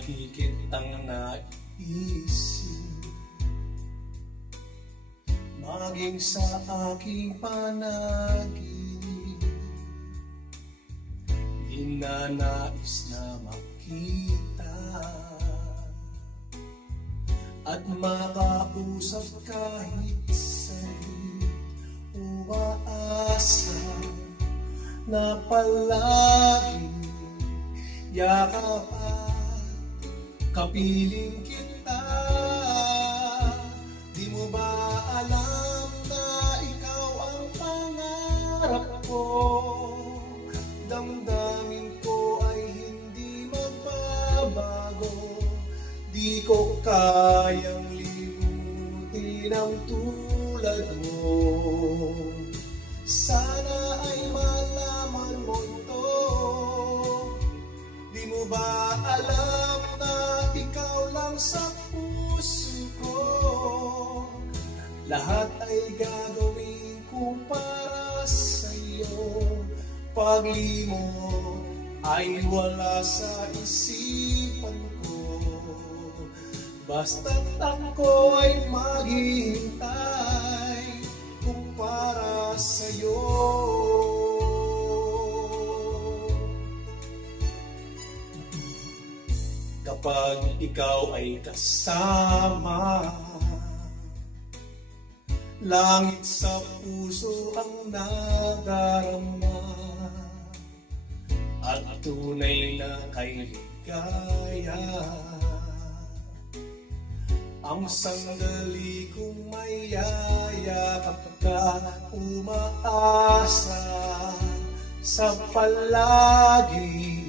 lagi kitang naisip, maging sa aking panaginip. Ninanais na makita at makausap kahit saglit. Umaasa na palagi yakap at kapiling kita. Di mo ba alam na ikaw ang pangarap ko? Damdamin ko ay hindi magbabago. Di ko kayang limutin ang tulad mo. Sana ay malaman mo ito. Di mo ba alam na ikaw lang sa puso ko? Lahat ay gagawin ko para sa'yo. Paglimot ay wala sa isipan ko. Basta't ako ay maghihintay kung para sa'yo. Kapag ikaw ay kasama, langit sa puso ang nadarama, at tunay na kay ligaya. Ang sandali kong may yayakap ka, umaasa sa palagi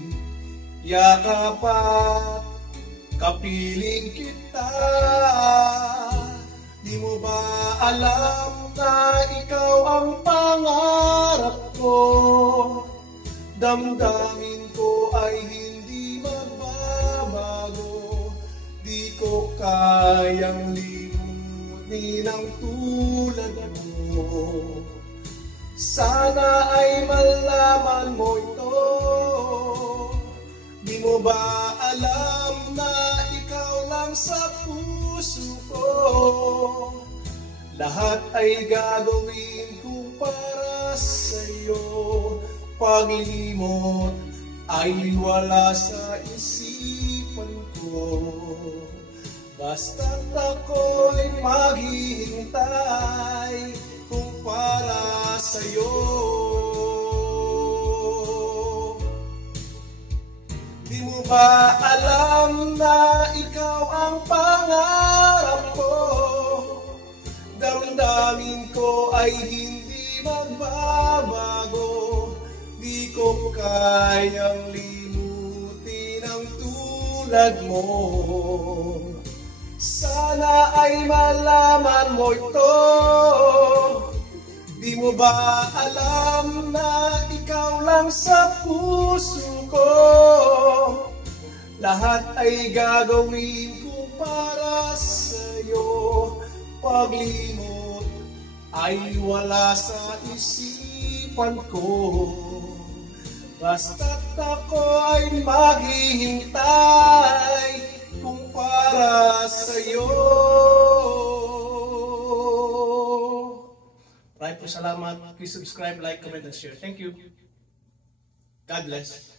yakap at kapiling kita. Di mo ba alam na ikaw ang pangarap ko? Damdamin ko ay hindi magbabago. Di ko kayang limutin ang tulad mo. Sana ay malaman mo ito. Di mo ba alam na ikaw lang sa puso ko? Lahat ay gagawin ko para sa'yo. Paglimot ay wala sa isipan ko. Basta't ako'y maghihintay kung para sa'yo. Di mo ba alam na ikaw ang pangarap ko? Damdamin ko ay hindi magbabago. Di ko kayang limutin ang tulad mo. Sana ay malaman mo ito. Di mo ba alam na ikaw lang sa puso ko? Lahat ay gagawin ko para sa'yo. Paglimot ay wala sa isipan ko. Basta't ako ay maghihintay kung para sa'yo. Maraming po salamat. Please subscribe, like, comment, and share. Thank you. God bless.